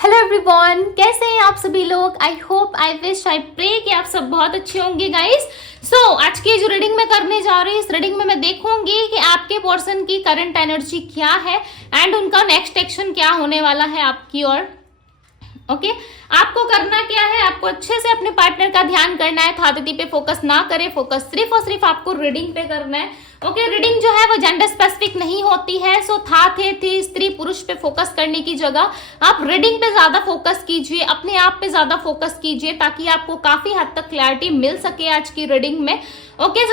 Hello everyone, कैसे हैं आप सभी लोग। I hope, I wish, I pray कि आप सब बहुत अच्छे होंगे गाइस। आज की जो रीडिंग मैं करने जा रही हूँ, इस रीडिंग में मैं देखूंगी कि आपके पर्सन की करंट एनर्जी क्या है एंड उनका नेक्स्ट एक्शन क्या होने वाला है आपकी ओर। ओके आपको करना क्या है, आपको अच्छे से अपने पार्टनर का ध्यान करना है। था तिथि पे फोकस ना करें, फोकस सिर्फ और सिर्फ आपको रीडिंग पे करना है। रीडिंग जो है वो जेंडर स्पेसिफिक नहीं होती है। था थे थी स्त्री पुरुष पे फोकस करने की जगह आप रीडिंग पे ज्यादा फोकस कीजिए, अपने आप पे ज्यादा फोकस कीजिए ताकि आपको काफी हद तक क्लैरिटी मिल सके आज की रीडिंग में।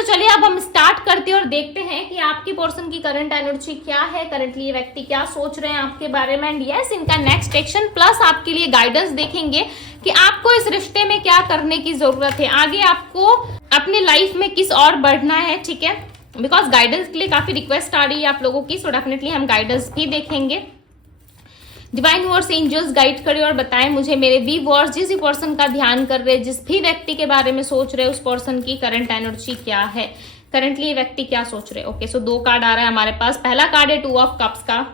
चलिए अब हम स्टार्ट करते हैं और देखते हैं कि आपकी पर्सन की करंट एनर्जी क्या है, करंटली ये व्यक्ति क्या सोच रहे हैं आपके बारे में, एंड यस इनका नेक्स्ट एक्शन, प्लस आपके लिए गाइडेंस देखेंगे कि आपको इस रिश्ते में क्या करने की जरूरत है, आगे आपको अपनी लाइफ में किस और बढ़ना है। ठीक है, बिकॉज गाइडेंस के लिए काफी रिक्वेस्ट आ रही है आप लोगों की, सो डेफिनेटली हम गाइडेंस भी देखेंगे। डिवाइन वर्ड्स एंजल्स गाइड करें और बताएं मुझे मेरे व्यूअर्स जिस भी पर्सन का ध्यान कर रहे हैं, जिस भी व्यक्ति के बारे में सोच रहे हैं, उस पर्सन की करंट एनर्जी क्या है, करंटली ये व्यक्ति क्या सोच रहे हैं। सो 2 कार्ड आ रहा है हमारे पास। पहला कार्ड है 2 ऑफ कप्स का,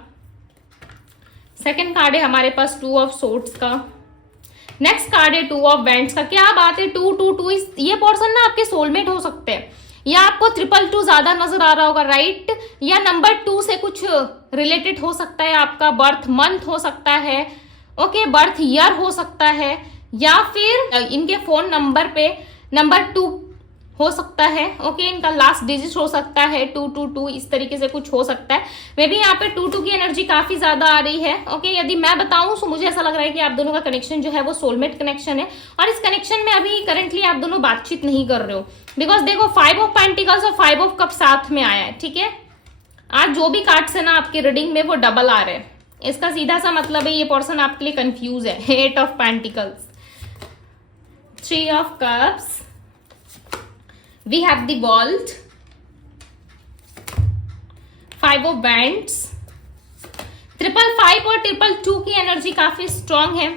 सेकंड कार्ड है हमारे पास 2 ऑफ सोर्ड्स का, नेक्स्ट कार्ड है 2 ऑफ वैंड्स का। क्या बात है, 2 ये पर्सन ना आपके सोलमेट हो सकते हैं, या आपको 222 ज्यादा नजर आ रहा होगा, राइट, या नंबर 2 से कुछ रिलेटेड हो सकता है, आपका बर्थ मंथ हो सकता है, बर्थ ईयर हो सकता है, या फिर इनके फोन नंबर पे नंबर 2 हो सकता है। इनका लास्ट डिजिट हो सकता है 222, इस तरीके से कुछ हो सकता है। मे बी यहाँ पे 2 की एनर्जी काफी ज्यादा आ रही है। यदि मैं बताऊं तो मुझे ऐसा लग रहा है कि आप दोनों का कनेक्शन जो है वो सोलमेट कनेक्शन है, और इस कनेक्शन में अभी करंटली आप दोनों बातचीत नहीं कर रहे हो। बिकॉज देखो 5 ऑफ पेंटिकल्स और 5 ऑफ कप साथ में आया है। ठीक है, आज जो भी कार्ड्स है ना आपकी रीडिंग में वो डबल आ रहे हैं, इसका सीधा सा मतलब है ये पर्सन आपके लिए कंफ्यूज है। 8 of pentacles, 3 of cups, we have the vault, 5 of wands, 555 और 222 की एनर्जी काफी स्ट्रांग है।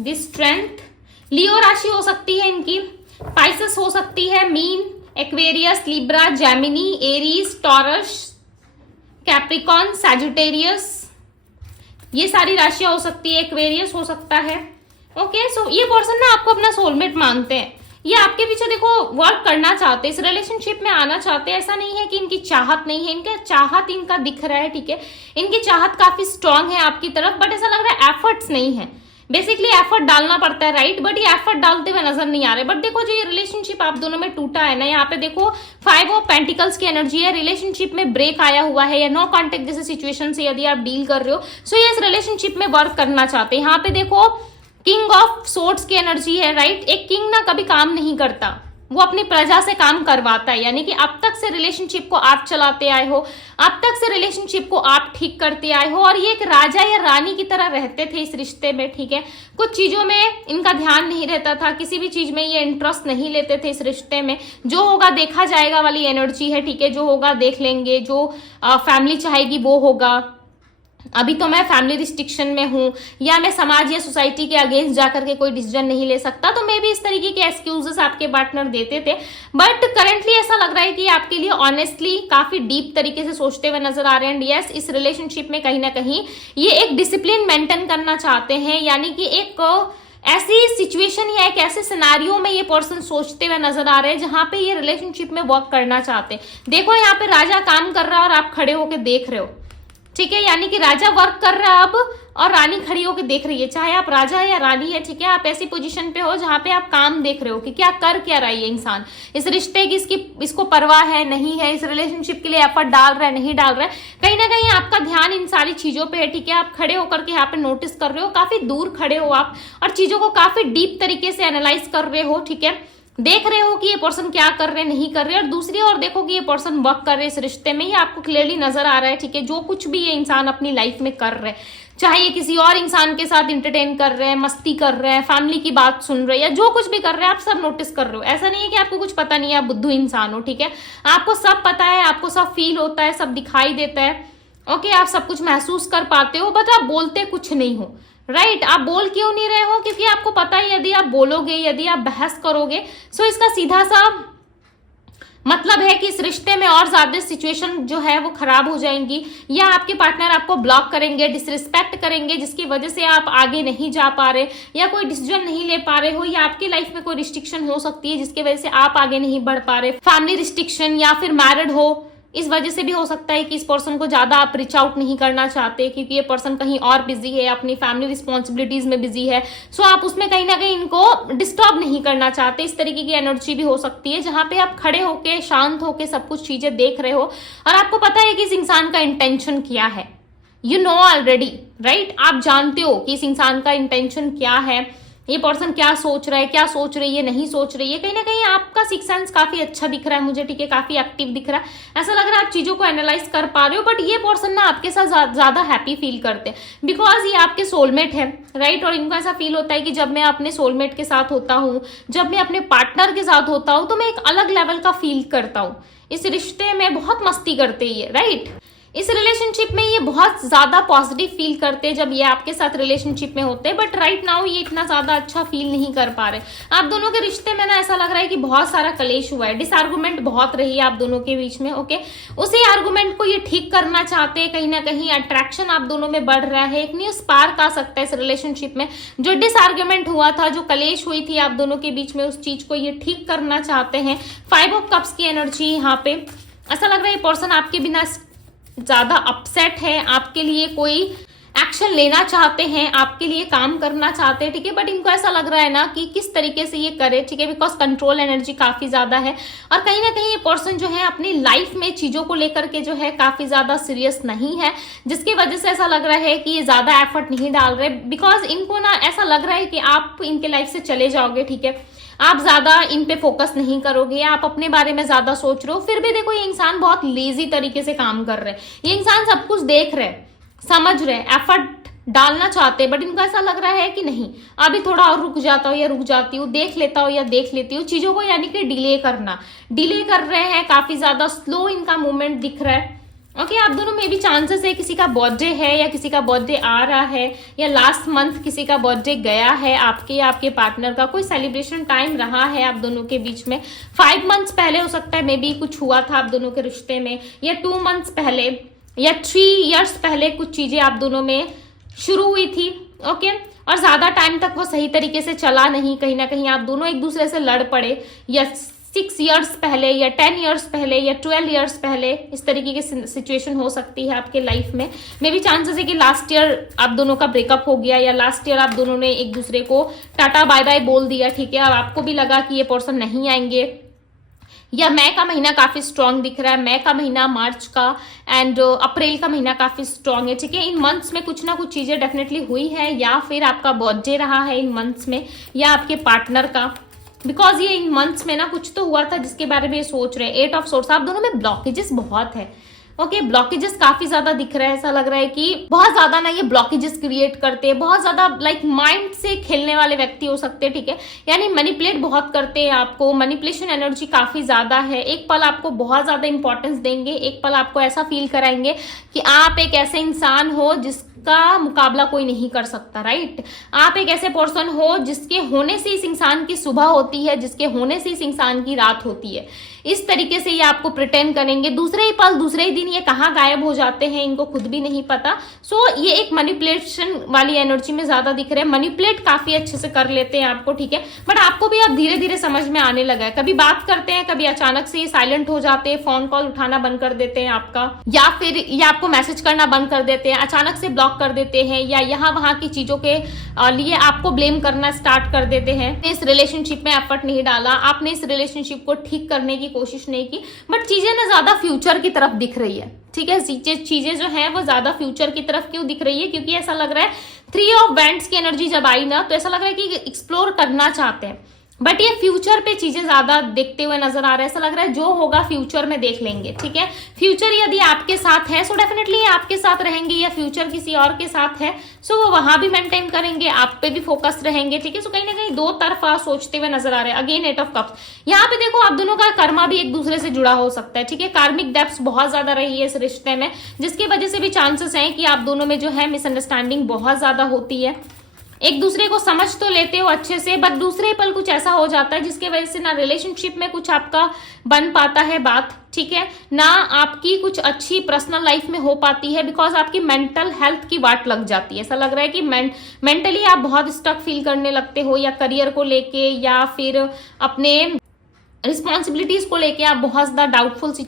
दी स्ट्रेंथ, लियो राशि हो सकती है इनकी, पाइसेस हो सकती है, mean, Aquarius, Libra, Gemini, Aries, taurus, Capricorn, Sagittarius, ये सारी राशियां हो सकती है, एक्वेरियस हो सकता है। सो ये पर्सन ना आपको अपना सोलमेट मानते हैं, ये आपके पीछे देखो वर्क करना चाहते हैं, इस रिलेशनशिप में आना चाहते हैं। ऐसा नहीं है कि इनकी चाहत नहीं है, इनका चाहत इनका दिख रहा है। ठीक है, इनकी चाहत काफी स्ट्रांग है आपकी तरफ, बट ऐसा लग रहा है एफर्ट्स नहीं है। बेसिकली एफर्ट डालना पड़ता है, राइट, बट ये एफर्ट डालते हुए नजर नहीं आ रहे। बट देखो जो ये रिलेशनशिप आप दोनों में टूटा है ना, यहाँ पे देखो 5 ऑफ पेंटिकल्स की एनर्जी है, रिलेशनशिप में ब्रेक आया हुआ है, या नो कॉन्टेक्ट जैसे सिचुएशन से यदि आप डील कर रहे हो, सो ये इस रिलेशनशिप में वर्क करना चाहते हैं। यहाँ पे देखो किंग ऑफ सोर्ड्स की एनर्जी है, राइट। एक किंग ना कभी काम नहीं करता, वो अपनी प्रजा से काम करवाता है, यानी कि अब तक से रिलेशनशिप को आप चलाते आए हो, अब तक से रिलेशनशिप को आप ठीक करते आए हो, और ये एक राजा या रानी की तरह रहते थे इस रिश्ते में। ठीक है, कुछ चीजों में इनका ध्यान नहीं रहता था, किसी भी चीज में ये इंटरेस्ट नहीं लेते थे इस रिश्ते में। जो होगा देखा जाएगा वाली एनर्जी है। ठीक है, जो होगा देख लेंगे, जो फैमिली चाहेगी वो होगा। अभी तो मैं फैमिली रिस्ट्रिक्शन में हूं, या मैं समाज या सोसाइटी के अगेंस्ट जाकर के कोई डिसीजन नहीं ले सकता, तो मे भी इस तरीके के एक्सक्यूजेस आपके पार्टनर देते थे। बट करंटली ऐसा लग रहा है कि आपके लिए ऑनेस्टली काफी डीप तरीके से सोचते हुए नजर आ रहे हैं। यस, इस रिलेशनशिप में कहीं ना कहीं ये एक डिसिप्लिन मेंटेन करना चाहते हैं, यानी कि एक ऐसी सिचुएशन या एक ऐसे सिनारियो में ये पर्सन सोचते हुए नजर आ रहे हैं जहां पे ये रिलेशनशिप में वर्क करना चाहते हैं। देखो यहाँ पे राजा काम कर रहा है और आप खड़े होकर देख रहे हो। ठीक है, यानी कि राजा वर्क कर रहा है अब, और रानी खड़ी होकर देख रही है, चाहे आप राजा है या रानी है। ठीक है, आप ऐसी पोजीशन पे हो जहां पे आप काम देख रहे हो कि क्या कर क्या रहा है ये इंसान, इस रिश्ते की इसको परवाह है नहीं है, इस रिलेशनशिप के लिए एफर्ट डाल रहा है नहीं डाल रहा है, कहीं ना कहीं आपका ध्यान इन सारी चीजों पे है। ठीक है, आप खड़े होकर के यहाँ पे नोटिस कर रहे हो, काफी दूर खड़े हो आप, और चीजों को काफी डीप तरीके से एनालाइज कर रहे हो। ठीक है, देख रहे हो कि ये पर्सन क्या कर रहे हैं नहीं कर रहे, और दूसरी ओर देखो कि ये पर्सन वर्क कर रहे हैं इस रिश्ते में, ये आपको क्लियरली नजर आ रहा है। ठीक है, जो कुछ भी ये इंसान अपनी लाइफ में कर रहे हैं, चाहे ये किसी और इंसान के साथ इंटरटेन कर रहे हैं, मस्ती कर रहे हैं, फैमिली की बात सुन रहे हैं, या जो कुछ भी कर रहे हैं आप सब नोटिस कर रहे हो। ऐसा नहीं है कि आपको कुछ पता नहीं है, आप बुद्धू इंसान हो। ठीक है, आपको सब पता है, आपको सब फील होता है, सब दिखाई देता है। आप सब कुछ महसूस कर पाते हो, बट आप बोलते कुछ नहीं हो, राइट। आप बोल क्यों नहीं रहे हो? क्योंकि आपको पता है यदि आप बोलोगे, यदि आप बहस करोगे, सो इसका सीधा सा मतलब है कि इस रिश्ते में और ज्यादा सिचुएशन जो है वो खराब हो जाएंगी, या आपके पार्टनर आपको ब्लॉक करेंगे, डिसरिस्पेक्ट करेंगे, जिसकी वजह से आप आगे नहीं जा पा रहे या कोई डिसीजन नहीं ले पा रहे हो, या आपकी लाइफ में कोई रिस्ट्रिक्शन हो सकती है जिसकी वजह से आप आगे नहीं बढ़ पा रहे, फैमिली रिस्ट्रिक्शन, या फिर मैरिड हो, इस वजह से भी हो सकता है कि इस पर्सन को ज्यादा आप रीच आउट नहीं करना चाहते क्योंकि ये पर्सन कहीं और बिजी है, अपनी फैमिली रिस्पॉन्सिबिलिटीज में बिजी है, सो आप उसमें कहीं ना कहीं इनको डिस्टर्ब नहीं करना चाहते। इस तरीके की एनर्जी भी हो सकती है जहां पे आप खड़े होके शांत होके सब कुछ चीजें देख रहे हो और आपको पता है कि इस इंसान का इंटेंशन क्या है। You know already, right? आप जानते हो कि इस इंसान का इंटेंशन क्या है, ये पर्सन क्या सोच रहा है, क्या सोच रही है, नहीं सोच रही है। कहीं ना कहीं आपका सिक्स सेंस काफी अच्छा दिख रहा है मुझे, ठीक है, काफी एक्टिव दिख रहा है, ऐसा लग रहा है आप चीजों को एनालाइज कर पा रहे हो। बट ये पर्सन ना आपके साथ ज्यादा हैप्पी फील करते हैं बिकॉज ये आपके सोलमेट है, राइट? और इनको ऐसा फील होता है कि जब मैं अपने सोलमेट के साथ होता हूँ, जब मैं अपने पार्टनर के साथ होता हूँ, तो मैं एक अलग लेवल का फील करता हूँ। इस रिश्ते में बहुत मस्ती करते ही है, राइट? इस रिलेशनशिप में ये बहुत ज्यादा पॉजिटिव फील करते हैं जब ये आपके साथ रिलेशनशिप में होते हैं, बट राइट नाउ ये इतना ज्यादा अच्छा फील नहीं कर पा रहे। आप दोनों के रिश्ते में ना ऐसा लग रहा है कि बहुत सारा कलेश हुआ है, डिसआर्गुमेंट बहुत रही है आप दोनों के बीच में, ओके? उसी आर्गुमेंट को ये ठीक करना चाहते हैं, कहीं ना कहीं अट्रैक्शन आप दोनों में बढ़ रहा है, एक न्यू स्पार्क आ सकता है इस रिलेशनशिप में। जो डिसआर्गुमेंट हुआ था, जो कलेश हुई थी आप दोनों के बीच में, उस चीज को ये ठीक करना चाहते हैं। 5 ऑफ कप्स की एनर्जी यहाँ पे, ऐसा लग रहा है ये पर्सन आपके बिना ज्यादा अपसेट है, आपके लिए कोई एक्शन लेना चाहते हैं, आपके लिए काम करना चाहते हैं, ठीक है? बट इनको ऐसा लग रहा है ना कि किस तरीके से ये करे, ठीक है? बिकॉज कंट्रोल एनर्जी काफी ज्यादा है और कहीं ना कहीं ये पर्सन जो है अपनी लाइफ में चीजों को लेकर के जो है काफी ज्यादा सीरियस नहीं है, जिसकी वजह से ऐसा लग रहा है कि ये ज्यादा एफर्ट नहीं डाल रहे। बिकॉज इनको ना ऐसा लग रहा है कि आप इनके लाइफ से चले जाओगे, ठीक है? आप ज्यादा इन पे फोकस नहीं करोगे, आप अपने बारे में ज्यादा सोच रहे हो। फिर भी देखो ये इंसान बहुत लेजी तरीके से काम कर रहे हैं, ये इंसान सब कुछ देख रहे, समझ रहे, एफर्ट डालना चाहते हैं, बट इनको ऐसा लग रहा है कि नहीं, अभी थोड़ा और रुक जाता हूँ या रुक जाती हूँ, देख लेता हूँ या देख लेती हूँ चीजों को, यानी कि डिले करना, डिले कर रहे हैं, काफी ज्यादा स्लो इनका मूवमेंट दिख रहा है। ओके, आप दोनों में भी चांसेस है किसी का बर्थडे है या किसी का बर्थडे आ रहा है, या लास्ट मंथ किसी का बर्थडे गया है, आपके या आपके पार्टनर का कोई सेलिब्रेशन टाइम रहा है आप दोनों के बीच में। 5 मंथ्स पहले हो सकता है मे बी कुछ हुआ था आप दोनों के रिश्ते में, या 2 मंथ्स पहले या 3 इयर्स पहले कुछ चीजें आप दोनों में शुरू हुई थी, ओके? और ज्यादा टाइम तक वो सही तरीके से चला नहीं, कहीं ना कहीं आप दोनों एक दूसरे से लड़ पड़े, या 6 इयर्स पहले या 10 इयर्स पहले या 12 इयर्स पहले, इस तरीके की सिचुएशन हो सकती है आपके लाइफ में। मे बी चांसेस है कि लास्ट ईयर आप दोनों का ब्रेकअप हो गया, या लास्ट ईयर आप दोनों ने एक दूसरे को टाटा बाय बाय बोल दिया, ठीक है? अब आपको भी लगा कि ये पर्सन नहीं आएंगे, या मई का महीना काफी स्ट्रांग दिख रहा है, मई का महीना, मार्च का एंड अप्रैल का महीना काफी स्ट्रांग है, ठीक है? इन मंथ्स में कुछ ना कुछ चीजें डेफिनेटली हुई है, या फिर आपका बर्थडे रहा है इन मंथ्स में, या आपके पार्टनर का, बिकॉज ये इन मंथ्स में ना कुछ तो हुआ था जिसके बारे में ये सोच रहे हैं। 8 ऑफ सोर्स, आप दोनों में ब्लॉकेजेस बहुत है, ओके? ब्लॉकेजेस काफी ज्यादा दिख रहा है, ऐसा लग रहा है कि बहुत ज्यादा ना ये ब्लॉकेजेस क्रिएट करते हैं, बहुत ज्यादा लाइक माइंड से खेलने वाले व्यक्ति हो सकते हैं, ठीक है? यानी मैनिपुलेट बहुत करते हैं आपको, मैनिपुलेशन एनर्जी काफी ज्यादा है। एक पल आपको बहुत ज्यादा इंपॉर्टेंस देंगे, एक पल आपको ऐसा फील कराएंगे कि आप एक ऐसे इंसान हो जिसका मुकाबला कोई नहीं कर सकता, राइट? आप एक ऐसे पर्सन हो जिसके होने से इस इंसान की सुबह होती है, जिसके होने से इस इंसान की रात होती है। इस तरीके से ये आपको प्रिटेंड करेंगे, दूसरे ही पल दूसरे ही दिन ये कहाँ गायब हो जाते हैं इनको खुद भी नहीं पता। सो ये एक मैनिपुलेशन वाली एनर्जी में ज्यादा दिख रहे हैं, मैनिपुलेट काफी अच्छे से कर लेते हैं आपको, ठीक है? बट आपको भी अब धीरे धीरे समझ में आने लगा है, कभी बात करते हैं, कभी अचानक से ये साइलेंट हो जाते हैं, फोन कॉल उठाना बंद कर देते हैं आपका, या फिर ये आपको मैसेज करना बंद कर देते हैं, अचानक से ब्लॉक कर देते हैं, या यहाँ वहां की चीजों के लिए आपको ब्लेम करना स्टार्ट कर देते हैं। इस रिलेशनशिप में एफर्ट नहीं डाला आपने, इस रिलेशनशिप को ठीक करने की कोशिश नहीं की, बट चीजें ना ज्यादा फ्यूचर की तरफ दिख रही है, ठीक है? चीजें जो है वो ज्यादा फ्यूचर की तरफ क्यों दिख रही है? क्योंकि ऐसा लग रहा है 3 ऑफ वैंड्स की एनर्जी जब आई ना, तो ऐसा लग रहा है कि एक्सप्लोर करना चाहते हैं, बट ये फ्यूचर पे चीजें ज्यादा देखते हुए नजर आ रहा है। ऐसा लग रहा है जो होगा फ्यूचर में देख लेंगे, ठीक है? फ्यूचर यदि आपके साथ है सो डेफिनेटली आपके साथ रहेंगे, या फ्यूचर किसी और के साथ है सो वो वहां भी मेंटेन करेंगे, आप पे भी फोकस रहेंगे, ठीक है? सो कहीं ना कहीं दो तरफा सोचते हुए नजर आ रहे हैं। अगेन 8 ऑफ कप्स, यहाँ पे देखो आप दोनों का कर्मा भी एक दूसरे से जुड़ा हो सकता है, ठीक है? कार्मिक डेप्थ बहुत ज्यादा रही है इस रिश्ते में, जिसकी वजह से भी चांसेस है कि आप दोनों में जो है मिसअंडरस्टैंडिंग बहुत ज्यादा होती है। एक दूसरे को समझ तो लेते हो अच्छे से, बट दूसरे पल कुछ ऐसा हो जाता है जिसके वजह से ना रिलेशनशिप में कुछ आपका बन पाता है बात, ठीक है, ना आपकी कुछ अच्छी पर्सनल लाइफ में हो पाती है, बिकॉज आपकी मेंटल हेल्थ की वाट लग जाती है। ऐसा लग रहा है कि मेंटली आप बहुत स्टक फील करने लगते हो, या करियर को लेके या फिर अपने रिस्पॉन्सिबिलिटीज को लेके आप बहुत ज्यादा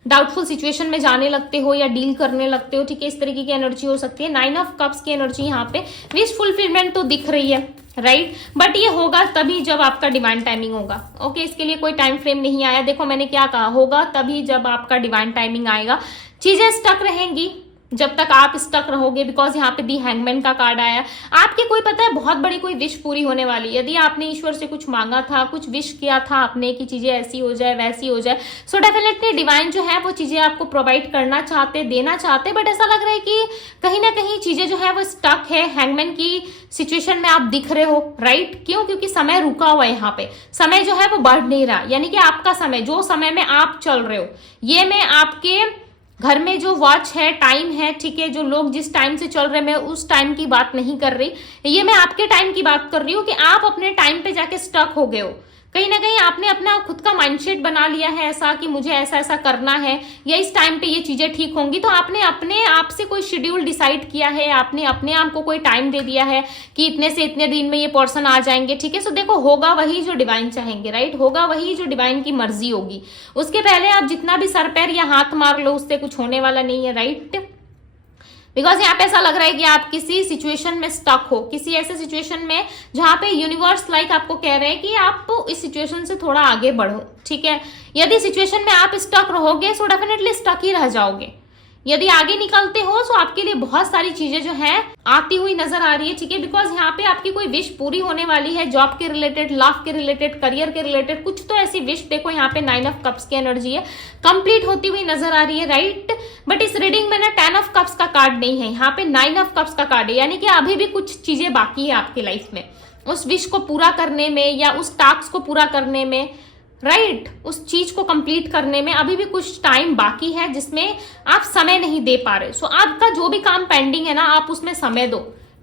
डाउटफुल सिचुएशन में जाने लगते हो या डील करने लगते हो, ठीक है, इस तरीके की एनर्जी हो सकती है। 9 ऑफ कप्स की एनर्जी यहाँ पे विश फुलफिलमेंट तो दिख रही है, राइट, बट ये होगा तभी जब आपका डिवाइन टाइमिंग होगा। ओके, इसके लिए कोई टाइम फ्रेम नहीं आया। देखो मैंने क्या कहा, होगा तभी जब आपका डिवाइन टाइमिंग आएगा। चीजें स्टक रहेंगी जब तक आप स्टक रहोगे, बिकॉज यहाँ पे दी हैंगमैन का कार्ड आया। आपकी कोई पता है बहुत बड़ी कोई विश पूरी होने वाली है। यदि आपने ईश्वर से कुछ मांगा था, कुछ विश किया था आपने कि चीजें ऐसी हो जाए वैसी हो जाए, सो डेफिनेटली डिवाइन जो है वो चीजें आपको प्रोवाइड करना चाहते, देना चाहते, बट ऐसा लग रहा है कि कहीं ना कहीं चीजें जो है वो स्टक है। हैंगमैन की सिचुएशन में आप दिख रहे हो, राइट, क्यों? क्योंकि समय रुका हुआ है यहाँ पे, समय जो है वो बढ़ नहीं रहा, यानी कि आपका समय, जो समय में आप चल रहे हो, ये मैं आपके घर में जो वॉच है, टाइम है, ठीक है, जो लोग जिस टाइम से चल रहे हैं, मैं उस टाइम की बात नहीं कर रही, ये मैं आपके टाइम की बात कर रही हूँ कि आप अपने टाइम पे जाके स्टक हो गए हो। कहीं ना कहीं आपने अपना खुद का माइंडसेट बना लिया है ऐसा कि मुझे ऐसा ऐसा करना है, या इस टाइम पे ये चीजें ठीक होंगी, तो आपने अपने आप से कोई शेड्यूल डिसाइड किया है, आपने अपने आप को कोई टाइम दे दिया है कि इतने से इतने दिन में ये पर्सन आ जाएंगे, ठीक है। सो देखो, होगा वही जो डिवाइन चाहेंगे, राइट, होगा वही जो डिवाइन की मर्जी होगी। उसके पहले आप जितना भी सर पैर या हाथ मार लो, उससे कुछ होने वाला नहीं है, राइट, बिकॉज यहाँ पे ऐसा लग रहा है कि आप किसी सिचुएशन में स्टक हो, किसी ऐसे सिचुएशन में जहां पे यूनिवर्स लाइक आपको कह रहे हैं कि आप इस सिचुएशन से थोड़ा आगे बढ़ो, ठीक है। यदि सिचुएशन में आप स्टक रहोगे सो डेफिनेटली स्टक ही रह जाओगे। यदि आगे निकलते हो तो आपके लिए बहुत सारी चीजें जो है आती हुई नजर आ रही है, ठीक है, बिकॉज यहाँ पे आपकी कोई विश पूरी होने वाली है, जॉब के रिलेटेड, लव के रिलेटेड, करियर के रिलेटेड, कुछ तो ऐसी विश देखो यहाँ पे 9 ऑफ कप्स की एनर्जी है, कंप्लीट होती हुई नजर आ रही है, राइट, बट इस रीडिंग में ना 10 ऑफ कप्स का कार्ड नहीं है, यहाँ पे 9 ऑफ कप्स का कार्ड है, यानी कि अभी भी कुछ चीजें बाकी है आपकी लाइफ में, उस विश को पूरा करने में या उस टास्क को पूरा करने में, राइट, उस चीज को कंप्लीट करने में अभी भी कुछ टाइम बाकी है जिसमें आप समय नहीं दे पा रहे। सो आपका जो भी काम पेंडिंग है ना, आप उसमें समय दो,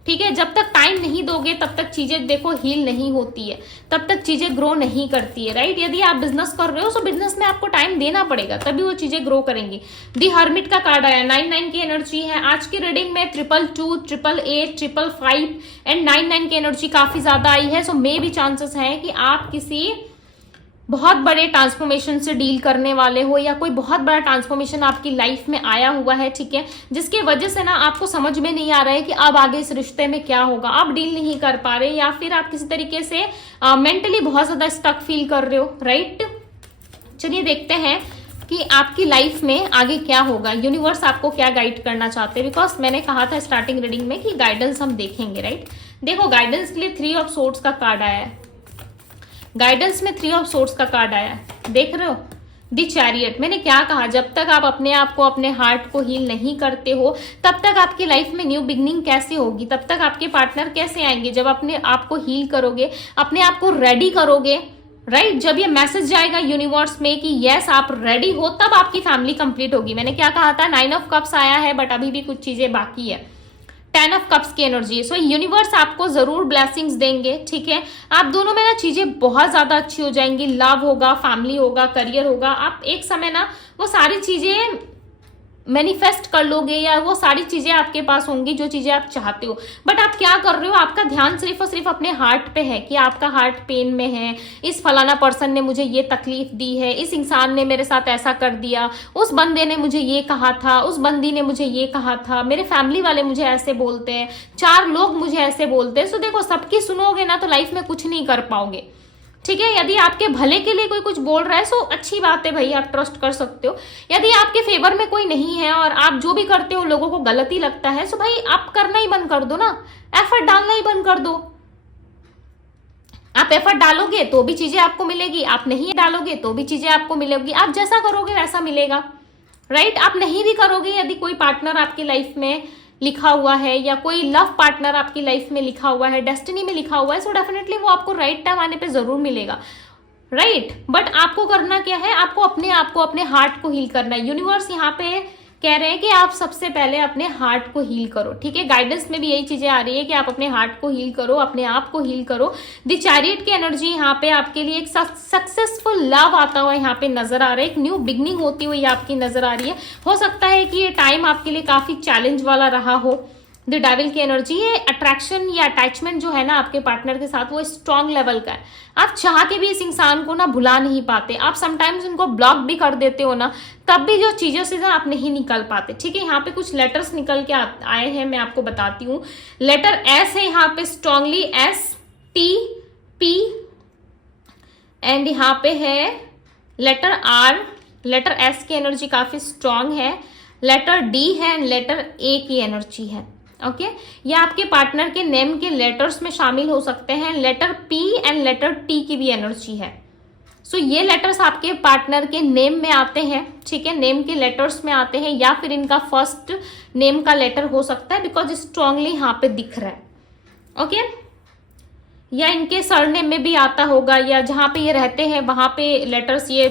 ठीक है। जब तक टाइम नहीं दोगे तब तक चीजें देखो हील नहीं होती है, तब तक चीजें ग्रो नहीं करती है, राइट। यदि आप बिजनेस कर रहे हो तो बिजनेस में आपको टाइम देना पड़ेगा, तभी वो चीजें ग्रो करेंगी। दी हर्मिट का कार्ड आया, 9 की एनर्जी है आज की रीडिंग में। 222, 888, 555 एंड 9 की एनर्जी काफी ज्यादा आई है। सो मे भी चांसेस है कि आप किसी बहुत बड़े ट्रांसफॉर्मेशन से डील करने वाले हो, या कोई बहुत बड़ा ट्रांसफॉर्मेशन आपकी लाइफ में आया हुआ है, ठीक है, जिसकी वजह से ना आपको समझ में नहीं आ रहा है कि अब आगे इस रिश्ते में क्या होगा, आप डील नहीं कर पा रहे, या फिर आप किसी तरीके से मेंटली बहुत ज्यादा स्टक फील कर रहे हो, राइट। चलिए देखते हैं कि आपकी लाइफ में आगे क्या होगा, यूनिवर्स आपको क्या गाइड करना चाहते हैं, बिकॉज मैंने कहा था स्टार्टिंग रीडिंग में कि गाइडेंस हम देखेंगे, राइट। देखो गाइडेंस के लिए 3 ऑफ सोर्ड्स का कार्ड आया है, गाइडेंस में 3 ऑफ सोर्ड्स का कार्ड आया है, देख रहे हो, दी चैरियट। मैंने क्या कहा, जब तक आप अपने आप को, अपने हार्ट को हील नहीं करते हो, तब तक आपकी लाइफ में न्यू बिगनिंग कैसे होगी, तब तक आपके पार्टनर कैसे आएंगे। जब अपने आप को हील करोगे, अपने आप को रेडी करोगे, राइट, जब ये मैसेज जाएगा यूनिवर्स में कि यस आप रेडी हो, तब आपकी फैमिली कंप्लीट होगी। मैंने क्या कहा था, 9 ऑफ कप्स आया है, बट अभी भी कुछ चीजें बाकी है। 10 ऑफ कप्स की एनर्जी है। सो यूनिवर्स आपको जरूर ब्लेसिंग्स देंगे, ठीक है। आप दोनों में ना चीजें बहुत ज्यादा अच्छी हो जाएंगी, लव होगा, फैमिली होगा, करियर होगा। आप एक समय ना वो सारी चीजें मैनिफेस्ट कर लोगे, या वो सारी चीजें आपके पास होंगी जो चीजें आप चाहते हो। बट आप क्या कर रहे हो, आपका ध्यान सिर्फ और सिर्फ अपने हार्ट पे है कि आपका हार्ट पेन में है, इस फलाना पर्सन ने मुझे ये तकलीफ दी है, इस इंसान ने मेरे साथ ऐसा कर दिया, उस बंदे ने मुझे ये कहा था, उस बंदी ने मुझे ये कहा था, मेरे फैमिली वाले मुझे ऐसे बोलते हैं, 4 लोग मुझे ऐसे बोलते हैं। सो देखो, सबकी सुनोगे ना तो लाइफ में कुछ नहीं कर पाओगे, ठीक है। यदि आपके भले के लिए कोई कुछ बोल रहा है सो अच्छी बात है भाई, आप ट्रस्ट कर सकते हो। यदि आपके फेवर में कोई नहीं है और आप जो भी करते हो लोगों को गलत ही लगता है, सो भाई आप करना ही बंद कर दो ना, एफर्ट डालना ही बंद कर दो। आप एफर्ट डालोगे तो भी चीजें आपको मिलेगी, आप नहीं डालोगे तो भी चीजें आपको मिलेगी। आप जैसा करोगे वैसा मिलेगा, राइट। आप नहीं भी करोगे, यदि कोई पार्टनर आपकी लाइफ में लिखा हुआ है या कोई लव पार्टनर आपकी लाइफ में लिखा हुआ है, डेस्टिनी में लिखा हुआ है, सो डेफिनेटली वो आपको राइट टाइम आने पे जरूर मिलेगा, राइट। बट आपको करना क्या है, आपको अपने आप को, अपने हार्ट को हील करना है। यूनिवर्स यहाँ पे कह रहे हैं कि आप सबसे पहले अपने हार्ट को हील करो, ठीक है। गाइडेंस में भी यही चीजें आ रही है कि आप अपने हार्ट को हील करो, अपने आप को हील करो। द चैरियट की एनर्जी यहाँ पे आपके लिए एक सक्सेसफुल लव आता हुआ यहाँ पे नजर आ रहा है, एक न्यू बिगनिंग होती हुई आपकी नजर आ रही है। हो सकता है कि ये टाइम आपके लिए काफी चैलेंज वाला रहा हो। द डेविल की एनर्जी, ये अट्रैक्शन या अटैचमेंट जो है ना आपके पार्टनर के साथ, वो स्ट्रॉन्ग लेवल का है। आप चाह के भी इस इंसान को ना भुला नहीं पाते, आप समटाइम्स उनको ब्लॉक भी कर देते हो ना, तब भी जो चीजों से ना आप नहीं निकल पाते, ठीक है। यहाँ पे कुछ लेटर्स निकल के आए हैं, मैं आपको बताती हूँ। लेटर एस है यहाँ पे स्ट्रांगली, STP, एंड यहाँ पे है लेटर R। लेटर S की एनर्जी काफी स्ट्रांग है, लेटर D है एंड लेटर A की एनर्जी है, ओके। ये आपके पार्टनर के नेम के लेटर्स में शामिल हो सकते हैं। Letter P and letter T की भी एनर्जी है। सो ये लेटर्स आपके पार्टनर के नेम में आते हैं, ठीक है, नेम के लेटर्स में आते हैं, या फिर इनका फर्स्ट नेम का लेटर हो सकता है, बिकॉज स्ट्रांगली यहाँ पे दिख रहा है, ओके। या इनके सरनेम में भी आता होगा, या जहाँ पे ये रहते हैं वहां पे लेटर्स ये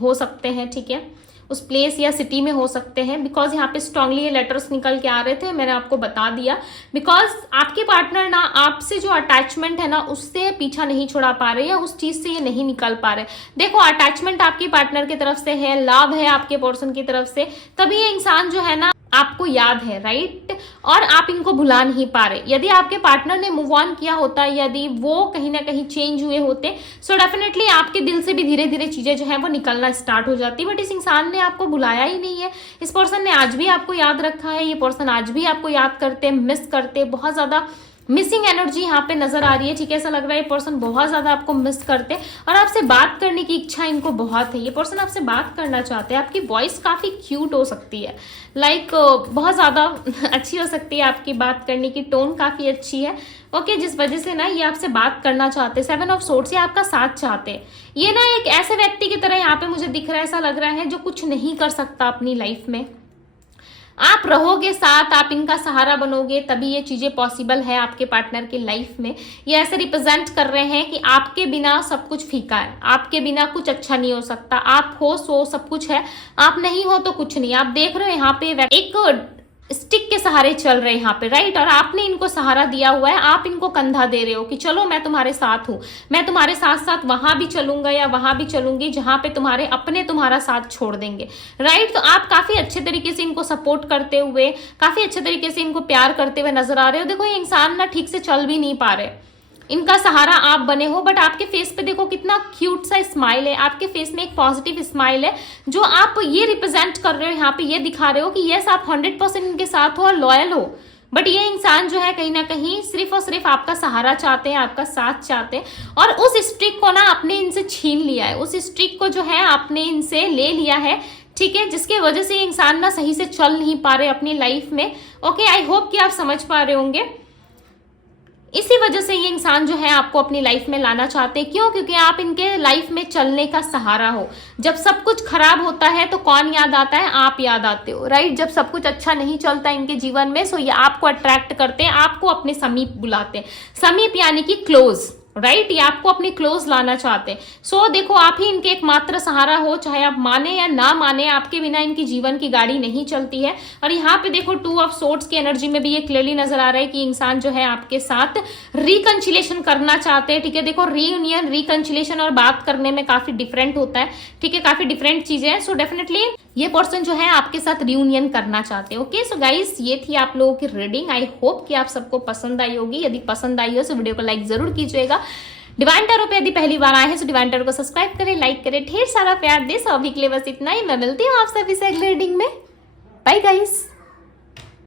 हो सकते हैं, ठीक है, उस प्लेस या सिटी में हो सकते हैं। बिकॉज यहाँ पे स्ट्रांगली ये लेटर्स निकल के आ रहे थे, मैंने आपको बता दिया। बिकॉज आपके पार्टनर ना आपसे जो अटैचमेंट है ना उससे पीछा नहीं छुड़ा पा रहे, या उस चीज से ये नहीं निकल पा रहे। देखो, अटैचमेंट आपके पार्टनर की तरफ से है, लव है आपके पर्सन की तरफ से, तभी ये इंसान जो है ना आपको याद है, राइट, और आप इनको भुला नहीं पा रहे। यदि आपके पार्टनर ने मूव ऑन किया होता, यदि वो कहीं ना कहीं चेंज हुए होते, सो डेफिनेटली आपके दिल से भी धीरे धीरे चीजें जो है वो निकलना स्टार्ट हो जाती। बट इस इंसान ने आपको भुलाया ही नहीं है। इस पर्सन ने आज भी आपको याद रखा है, ये पर्सन आज भी आपको याद करते, मिस करते, बहुत ज्यादा मिसिंग एनर्जी यहाँ पे नजर आ रही है, ठीक है। ऐसा लग रहा है ये पर्सन बहुत ज्यादा आपको मिस करते और आपसे बात करने की इच्छा इनको बहुत है। ये पर्सन आपसे बात करना चाहते हैं। आपकी वॉइस काफी क्यूट हो सकती है, लाइक बहुत ज्यादा अच्छी हो सकती है, आपकी बात करने की टोन काफी अच्छी है, ओके, जिस वजह से ना ये आपसे बात करना चाहते हैं। 7 ऑफ सोर्ड्स, ये आपका साथ चाहते हैं। ये ना एक ऐसे व्यक्ति की तरह यहाँ पे मुझे दिख रहा है, ऐसा लग रहा है जो कुछ नहीं कर सकता अपनी लाइफ में। आप रहोगे साथ, आप इनका सहारा बनोगे, तभी ये चीजें पॉसिबल है आपके पार्टनर की लाइफ में। ये ऐसे रिप्रेजेंट कर रहे हैं कि आपके बिना सब कुछ फीका है, आपके बिना कुछ अच्छा नहीं हो सकता। आप हो सो सब कुछ है, आप नहीं हो तो कुछ नहीं। आप देख रहे हो यहाँ पे एक स्टिक के सहारे चल रहे हैं यहाँ पे, राइट, और आपने इनको सहारा दिया हुआ है। आप इनको कंधा दे रहे हो कि चलो मैं तुम्हारे साथ हूँ, मैं तुम्हारे साथ साथ वहां भी चलूंगा या वहां भी चलूंगी जहां पे तुम्हारे अपने तुम्हारा साथ छोड़ देंगे, राइट। तो आप काफी अच्छे तरीके से इनको सपोर्ट करते हुए, काफी अच्छे तरीके से इनको प्यार करते हुए नजर आ रहे हो। देखो, ये इंसान ना ठीक से चल भी नहीं पा रहे, इनका सहारा आप बने हो, बट आपके फेस पे देखो कितना क्यूट सा स्माइल है। आपके फेस में एक पॉजिटिव स्माइल है, जो आप ये रिप्रेजेंट कर रहे हो, यहाँ पे ये दिखा रहे हो कि यस आप 100% इनके साथ हो और लॉयल हो। बट ये इंसान जो है कहीं ना कहीं सिर्फ और सिर्फ आपका सहारा चाहते हैं, आपका साथ चाहते हैं, और उस स्ट्रिक को ना आपने इनसे छीन लिया है, उस स्ट्रिक को जो है आपने इनसे ले लिया है, ठीक है, जिसकी वजह से ये इंसान ना सही से चल नहीं पा रहे अपनी लाइफ में, ओके। आई होप कि आप समझ पा रहे होंगे। इसी वजह से ये इंसान जो है आपको अपनी लाइफ में लाना चाहते हैं। क्यों? क्योंकि आप इनके लाइफ में चलने का सहारा हो। जब सब कुछ खराब होता है तो कौन याद आता है? आप याद आते हो, राइट। जब सब कुछ अच्छा नहीं चलता इनके जीवन में, सो ये आपको अट्रैक्ट करते हैं, आपको अपने समीप बुलाते हैं। समीप यानी कि क्लोज, राइट, ये आपको अपनी क्लोज लाना चाहते हैं। सो देखो, आप ही इनके एकमात्र सहारा हो, चाहे आप माने या ना माने, आपके बिना इनकी जीवन की गाड़ी नहीं चलती है। और यहाँ पे देखो 2 ऑफ सोर्ड्स की एनर्जी में भी ये क्लियरली नजर आ रहा है कि इंसान जो है आपके साथ रिकंसिलेशन करना चाहते हैं, ठीक है। देखो, रीयूनियन, रिकंसिलेशन और बात करने में काफी डिफरेंट होता है, ठीक है, काफी डिफरेंट चीजें हैं। सो डेफिनेटली ये पर्सन जो है आपके साथ रियूनियन करना चाहते हैं, ओके। सो गाइस, ये थी आप लोगों की रीडिंग। आई होप कि आप सबको पसंद आई होगी। यदि पसंद आई हो तो वीडियो को लाइक जरूर कीजिएगा। डिवाइन टैरो पे यदि पहली बार आए हैं तो डिवाइन टैरो को सब्सक्राइब करें, लाइक करें, ढेर सारा प्यार दे। सो अभी के लिए बस इतना ही। मैं मिलती हूँ आप सभी से अगले रीडिंग में। Bye guys.